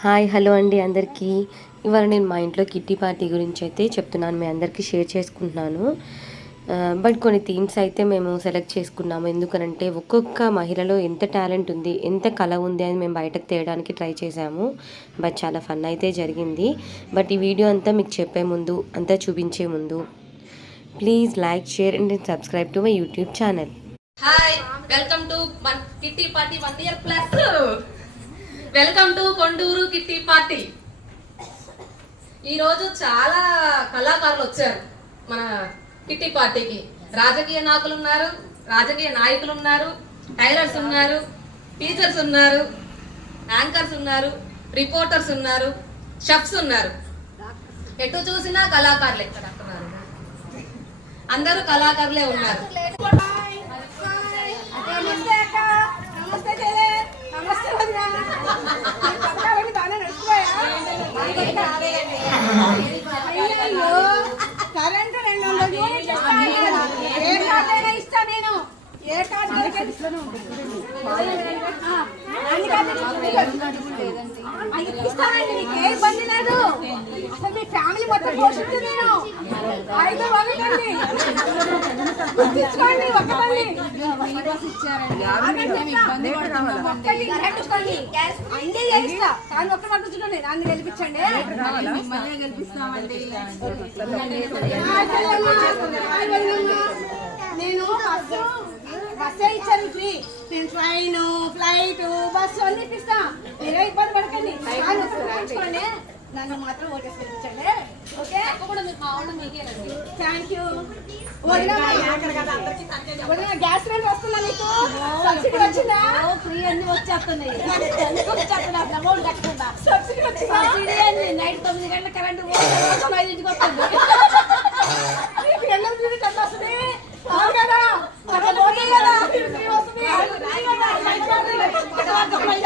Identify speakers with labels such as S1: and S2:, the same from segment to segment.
S1: Hi hello అండి అందరికీ. ఇవాళ నేను మా ఇంట్లో కిట్టి పార్టీ గురించి అయితే చెప్తున్నాను మీ అందరికీ షేర్ చేసుకుంటున్నాను. బట్ కొన్ని థీమ్స్ అయితే మేము సెలెక్ట్ చేసుకున్నాము. ఎందుకనంటే ఒక్కొక్క మహిళలో ఎంత టాలెంట్ ఉంది ఎంత కళ ఉంది అని మేము బయటకు తేయడానికి ట్రై చేసాము బట్ చాలా ఫన్ అయితే జరిగింది. బట్ ఈ వీడియో అంతా మీకు చెప్పే ముందు అంతా చూపించే ముందు please like share and subscribe to my YouTube channel.
S2: Hi welcome to kitty party one year plus. Welcome to Konduru kitty party. ఈరోజు చాలా కళాకారులు వచ్చారు మన కిట్టి పార్టీకి. రాజకీయ నాయకులు ఉన్నారు రాజకీయ నాయకులు ఉన్నారు టైలర్స్ ఉన్నారు టీచర్స్ ఉన్నారు యాంకర్స్ ఉన్నారు రిపోర్టర్స్ ఉన్నారు షెఫ్స్ ఉన్నారు. ఎటు చూసినా కళాకారులే ఇక్కడ ఉన్నారు. అందరూ కళాకారులే ఉన్నారు.
S3: కరెంటు రెండు వందల యూనిట్లు ఏ కార్డైనా ఇస్తా నేను ఏ కార్డు ఇప్పిస్తానండి మీకు ఏ ఇబ్బంది లేదు. అసలు మీ ఫ్యామిలీ మొత్తం పోషించి నేను. ఐదు ఒకటండి తెచ్చుకోండి ఒకటండి. అన్నీ చేయిస్తా. కానీ ఒక్క మాట చూడండి నన్ను గెలిపించండి హాయ్ చెల్లెమ్మ. హాయ్ వదినమ్మ. నేను బస్సు బస్సే ఇచ్చాను ఫ్రీ నేను ట్రైన్ ఫ్లైట్ బస్సు అన్ని ఇప్పిస్తా మీరే ఇబ్బంది పడకండి. నన్ను మాత్రం ఓటేసి గెలిపించండి okay? Thank you gas cylinder వస్తుందా నీకు? సబ్సిడీ వచ్చిందా? ఫ్రీ అన్ని వచ్చేస్తున్నాయి. సబ్సిడీ వచ్చిందా? నైట్ తొమ్మిది గంటల కరెంట్ ఐదింటికి వస్తుంది నీకు ఎన్నో యూనిట్ ఎంత వస్తుంది అవును కదా అక్కడ పోతే కదా ఫ్రీ వస్తుంది ఫ్రీ కదా లైట్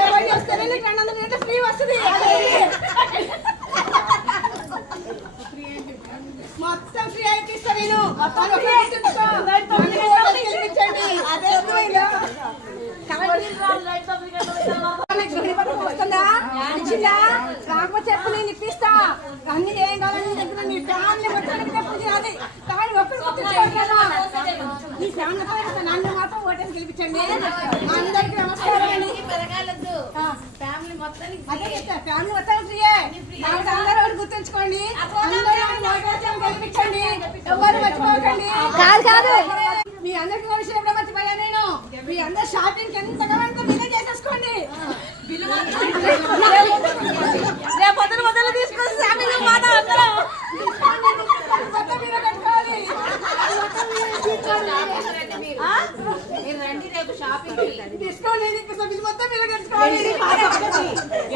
S3: ఇరవై వస్తే నీకు రెండు వందల యూనిట్ ఫ్రీ వస్తుంది మొత్తం ఫ్రీ అయితే ఇస్తా నేను మొత్తం ఫ్రీ అయితే ఇస్తా. నన్ను ఓటేసి గెలిపించండి. అర్థమైందా? వాళ్ళకి గృహిణి పథకం వస్తుందా? ఇచ్చిందా? రాకపోతే చెప్పు నేను ఇప్పిస్తా అన్ని ఏం కావాలని దగ్గర నీ ఫ్యామిలీ మొత్తానికి కానీ ఒక్కరు నీ ఫ్యామిలీ ఓటేసి గెలిపించండి అందరికీ నమస్కారం. అదే చెప్తా, ఫ్యామిలీ మొత్తం ఫ్రీయే అందరూ గుర్తుంచుకోండి. గెలిపించండి ఎవరు మర్చిపోకండి. కాదు కాదు. మీ అందరికి విషయం ఎప్పుడో మర్చిపోయా నేను. మీ అందరు షాపింగ్ ఎంత కావాలంటే మీరే చేసేసుకోండి రేపు పొద్దున మొదలు తీసుకొని షాపింగ్ మాట అందరం మొత్తం మీరే కట్టుకోవాలి మొత్తం మీరే తీసుకోండి. ఆ? తీసుకోండి నీకు బిల్ మొత్తం మీరే కట్టుకోవాలి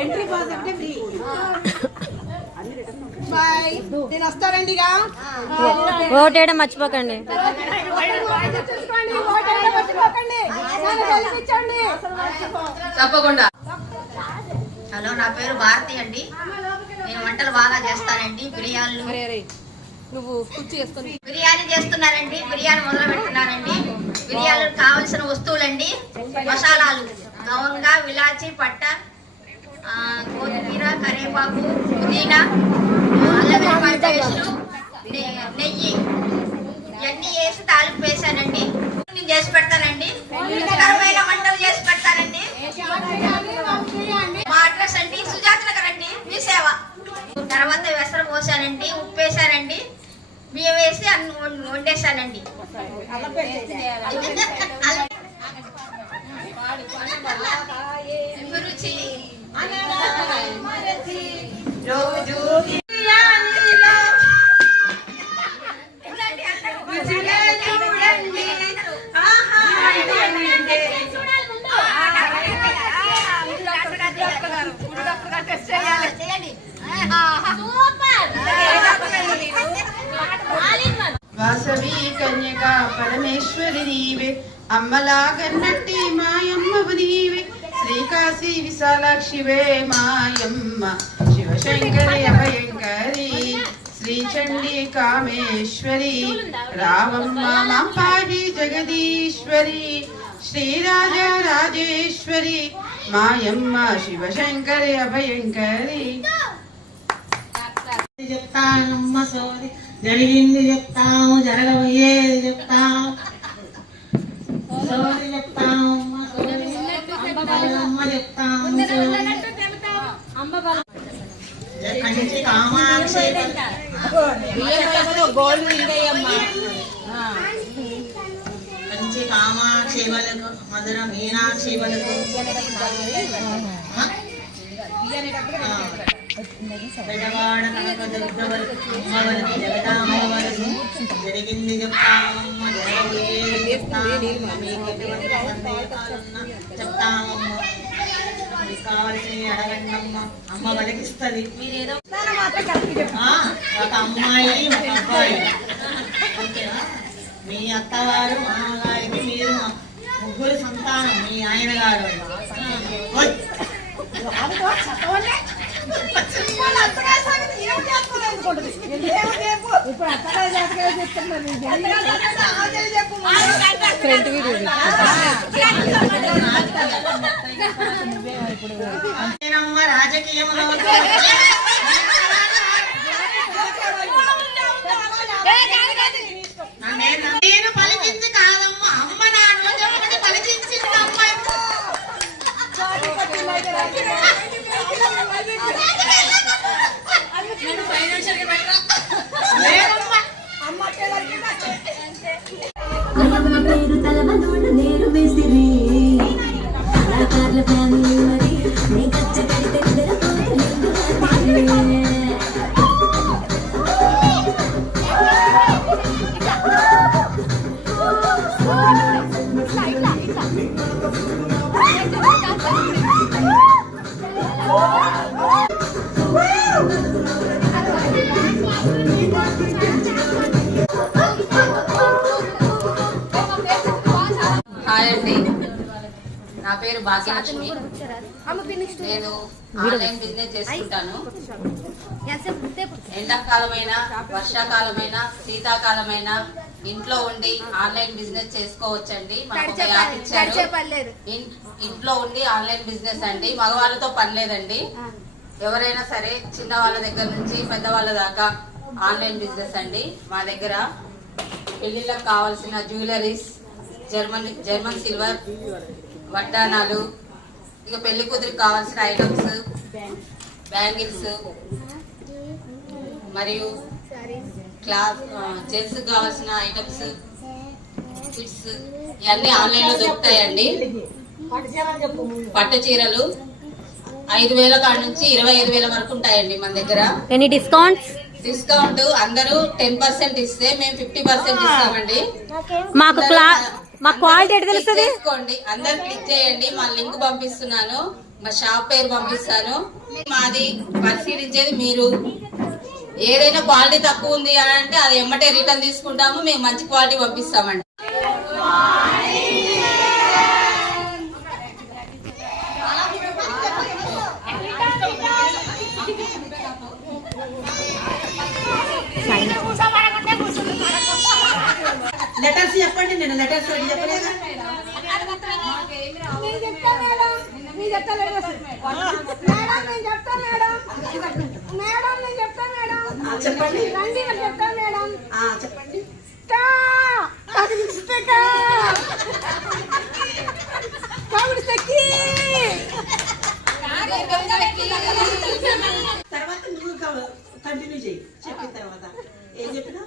S3: ఎంట్రీ పాస్ అంటే ఫ్రీ బాయ్ నేను వస్తానండి ఇక.
S4: ఓటేయడం మర్చిపోకండి.
S2: తప్పకుండా.
S5: హలో నా పేరు భారతి అండి. నేను వంటలు బాగా చేస్తానండి. బిర్యానీలు
S2: నువ్వు కుర్చీ వేసుకొని
S5: బిర్యానీ చేస్తున్నానండి బిర్యానీ మొదలు పెడుతున్నానండి బిర్యానీ కావలసిన వస్తువులండి మసాలాలు. లవంగ విలాచి పట్ట కొత్తిమీర కరివేపాకు పుదీనా అల్లం పేస్టు నెయ్యి. ఇవన్నీ వేసి తాలింపు వేసానండి నేను చేసి పెడతానండి. రుచికరమైన వంటలు చేసి పెడతానండి. మా అడ్రస్ అండి సుజాత నగర్ అండి. మీ సేవ. తర్వాత వెసర పోసానండి ఉప్పు వేసానండి బియ్యం వేసి అన్ని వండేసానండి రుచి రోజు
S6: వాసవి కన్యక పరమేశ్వరి నీవే అమ్మలాగన్నట్టి మాయమ్మవు నీవే శ్రీకాశీ విశాలాక్షివే మాయమ్మ. శివశంకరి అభయంకరి శ్రీచండి కామేశ్వరి రామమ్మ మాంపాడి జగదీశ్వరి శ్రీరాజ రాజేశ్వరి మాయమ్మ శివశంకరి అభయంకరి.
S7: చెప్తానమ్మ సోది. జరిగింది చెప్తాము జరగబోయేది చెప్తాము. సోది అమ్మ చెప్తాము. కంచి కామాక్షి కంచి కామాక్షి వలకు మధుర మీనాక్షి వలకు పెద్దవాడ జరిగింది చెప్తామమ్మ చెప్తామమ్మ మీకు ఎటువంటి సందేహాలున్నా చెప్తామమ్మ మీకు కావాల్సినవి అడగండమ్మ అమ్మ ఒక అమ్మాయి ఒక అబ్బాయి ఓకేనా మీ అత్తగారు మామగారికి మీరు ముగ్గురు సంతానం మీ ఆయన గారు. ఓయ్.
S3: చెప్తున్నారు
S7: రాజకీయంలో నేను నేను పలికింది కాదమ్మా అమ్మ నా రోజు ఒకటి పలికించింది అమ్మ లేదమ్మా
S8: పేరు
S2: భాగ్యలక్ష్మి. నేను ఆన్లైన్ బిజినెస్ చేసుకుంటాను. ఎండాకాలమైన వర్షాకాలమైన శీతాకాలమైన ఇంట్లో ఉండి ఆన్లైన్ బిజినెస్ చేసుకోవచ్చండి. ఇంట్లో ఉండి ఆన్లైన్ బిజినెస్ అండి. మగవాళ్ళతో పని లేదండి. ఎవరైనా సరే చిన్న వాళ్ళ దగ్గర నుంచి పెద్దవాళ్ళ దాకా ఆన్లైన్ బిజినెస్ అండి. మా దగ్గర పెళ్ళిళ్ళకి కావాల్సిన జ్యువెలరీస్ జర్మన్ జర్మన్ సిల్వర్ వడ్డానాలు ఇక పెళ్ళి కూతురికి కావాల్సిన ఐటమ్స్ బ్యాంగిల్స్ మరియు క్లాత్ జెంట్స్ కావాల్సిన ఐటమ్స్ కిట్స్ ఇవన్నీ ఆన్లైన్లో దొరుకుతాయండి. పట్టు చీరలు ఐదు వేల కాడ నుంచి ఇరవై ఐదు వేల వరకు ఉంటాయండి మన దగ్గర.
S4: ఎనీ డిస్కౌంట్స్
S2: డిస్కౌంట్ అందరూ టెన్ పర్సెంట్ ఇస్తే మేము ఫిఫ్టీ పర్సెంట్ ఇస్తామండి.
S4: మాకు మా క్వాలిటీ తెలుస్తుంది?
S2: అందరు క్లిక్ చేయండి. మా లింక్ పంపిస్తున్నాను. మా షాప్ పేరు పంపిస్తాను. మాది పరిశీలించేది మీరు. ఏదైనా క్వాలిటీ తక్కువ ఉంది అని అంటే అది ఎమ్మటే రిటర్న్ తీసుకుంటాము. మేము మంచి క్వాలిటీ పంపిస్తామండి.
S7: లెటర్స్ చెప్పండి నేను లెటర్స్ రెడీ చెప్పలేదా? చెప్పండి. తర్వాత నువ్వు కంటిన్యూ చేయి. చెప్పిన తర్వాత. ఏం చెప్పినా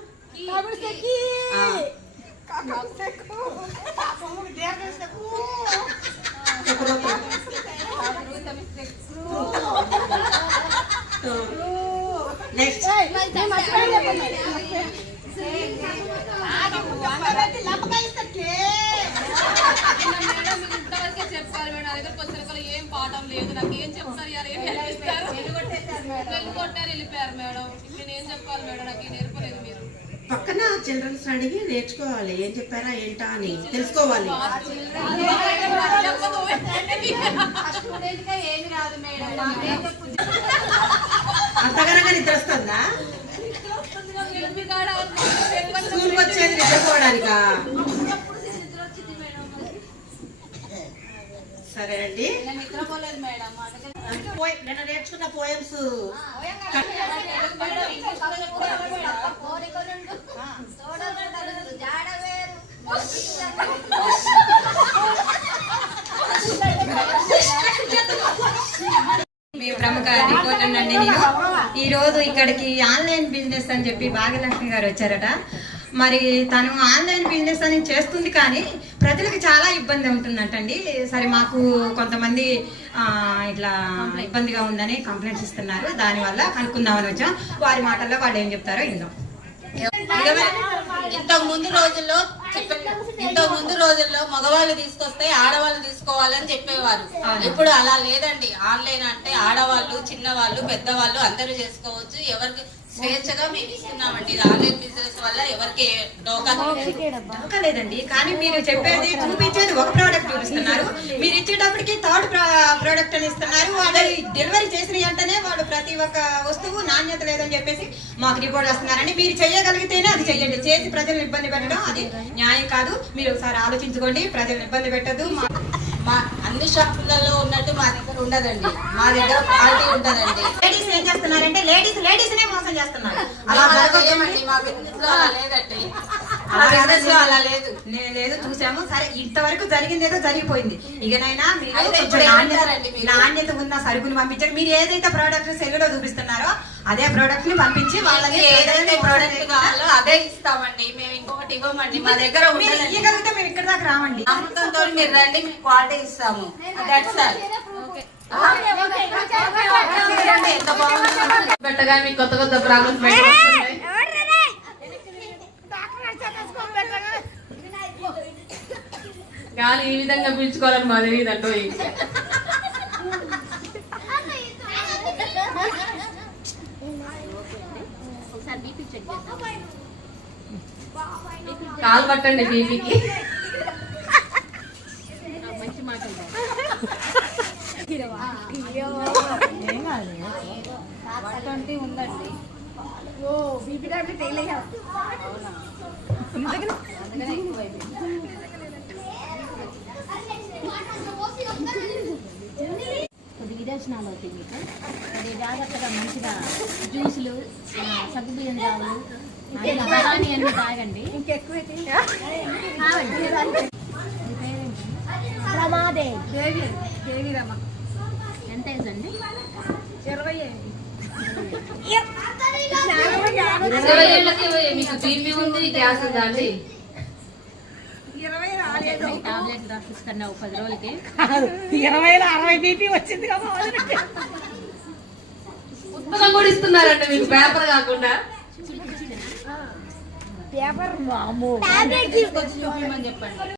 S2: చెప్పాలి మేడం దగ్గరకు వచ్చిన ఏం పాఠం లేదు నాకు ఏం చెప్తారు? యారు ఏం నేర్పిస్తారు వెళ్ళి కొట్టారు వెళ్ళిపోయారు మేడం. నేను ఏం చెప్పాలి మేడం? నాకు ఏం నేర్పలేదు మీరు.
S7: పక్కన చిల్డ్రన్స్ అడిగి నేర్చుకోవాలి. ఏం చెప్పారా ఏంటా అని తెలుసుకోవాలి. అంతగానగా నిద్ర వస్తుందా స్కూల్కి వచ్చేది నిద్రపోవడానికా?
S6: సరేనండి. పోయి- నేర్చుకున్న పోయమ్స్
S9: మీ ప్రముఖ రిపోర్టర్ అండి నేను ఈ రోజు ఇక్కడికి ఆన్లైన్ బిజినెస్ అని చెప్పి భాగ్యలక్ష్మి గారు వచ్చారట. మరి తను ఆన్లైన్ బిజినెస్ అని చేస్తుంది కానీ ప్రజలకు చాలా ఇబ్బంది ఉంటుందంటండి సరే మాకు కొంతమంది ఆ, ఇట్లా ఇబ్బందిగా ఉందని కంప్లైంట్స్ ఇస్తున్నారు. దానివల్ల కనుక్కుందామని వచ్చాం. వారి మాటల్లో వాళ్ళు ఏం చెప్తారో విందాం.
S2: ఇంతకు ముందు రోజుల్లో చెప్పే ఇంతకు ముందు రోజుల్లో మగవాళ్ళు తీసుకొస్తే ఆడవాళ్ళు తీసుకోవాలని చెప్పేవారు. ఇప్పుడు అలా లేదండి. ఆన్లైన్ అంటే ఆడవాళ్ళు చిన్నవాళ్ళు పెద్దవాళ్ళు అందరూ చేసుకోవచ్చు. ఎవరికి స్వేచ్ఛగా మేము ఇస్తున్నామండి. ఆన్లైన్ బిజినెస్ వల్ల ఎవరికి డోకా
S9: లేదండి. కానీ మీరు చెప్పేది చూపించేది ఒక ప్రోడక్ట్ చూపిస్తున్నారు. మీరు ఇచ్చేటప్పటికి థర్డ్ ప్రోడక్ట్ అని ఇస్తున్నారు. వాడు డెలివరీ చేసిన వెంటనే వాడు ప్రతి ఒక్క వస్తువు నాణ్యత లేదని చెప్పేసి మాకు రిపోర్ట్ వస్తున్నారండి మీరు చేయగలిగితేనే అది చెయ్యండి చేసి ప్రజలను ఇబ్బంది పెట్టడం అది న్యాయం కాదు. మీరు ఒకసారి ఆలోచించుకోండి. ప్రజలను ఇబ్బంది పెట్టద్దు. మా
S2: అన్ని షాపులలో ఉన్నట్టు మా దగ్గర ఉండదండి. మా దగ్గర క్వాలిటీ ఉంటదండి.
S9: లేడీస్ ఏం చేస్తున్నారంటే లేడీస్ లేడీస్ నే మోసం చేస్తున్నారు.
S2: అలా జరగదేమండి మా బిజినెస్లో అలా లేదండి. లేదు.
S9: నేను లేదు చూసాము సరే ఇంతవరకు జరిగింది ఏదో జరిగిపోయింది. ఇకనైనా మీరు నాణ్యత ఉన్న సరుకుని పంపించండి మీరు ఏదైతే ప్రోడక్ట్ సెల్లులో చూపిస్తున్నారో అదే ప్రోడక్ట్ని పంపించి వాళ్ళకి
S2: ఏదైతే ప్రోడక్ట్ కావాలో అదే ఇస్తామండి. మేము ఇంకొకటి ఇవ్వమండి. మా దగ్గర
S9: ఇయ్యగలిగితే మేము ఇక్కడ దాకా రావండి.
S2: నమ్మకంతో మీరు రండి మేము క్వాలిటీ ఇస్తాము. పెట్టగా మీకు కొత్త కొత్త ప్రాబ్లమ్స్ గాలి ఈ విధంగా పీల్చుకోవాలని మా తెలియదు అంటూ కాలు పట్టండి బీపీకి
S3: ఓ బీపీ టాబ్లెట్ వేయలేయా
S8: కొద్ది విదేశనాలు అవుతాయి మీకు. అది జాగ్రత్తగా మంచిగా జ్యూసులు తాగండి
S3: ఇంకెక్కువైతే దేవి దేవి
S8: ఎంత
S3: ఇరవై
S2: ఇరవై ఏళ్ళకి మీకు బీపీ ఉంది గ్యాస్
S8: టాబ్లెట్ రాసిస్తున్నా పది రోజులకి
S3: ఇరవై అరవై బీపీ వచ్చింది కదా
S2: పుస్తకం కూడా ఇస్తున్నారండి మీకు పేపర్ కాకుండా.
S3: పేపర్
S2: చెప్పండి.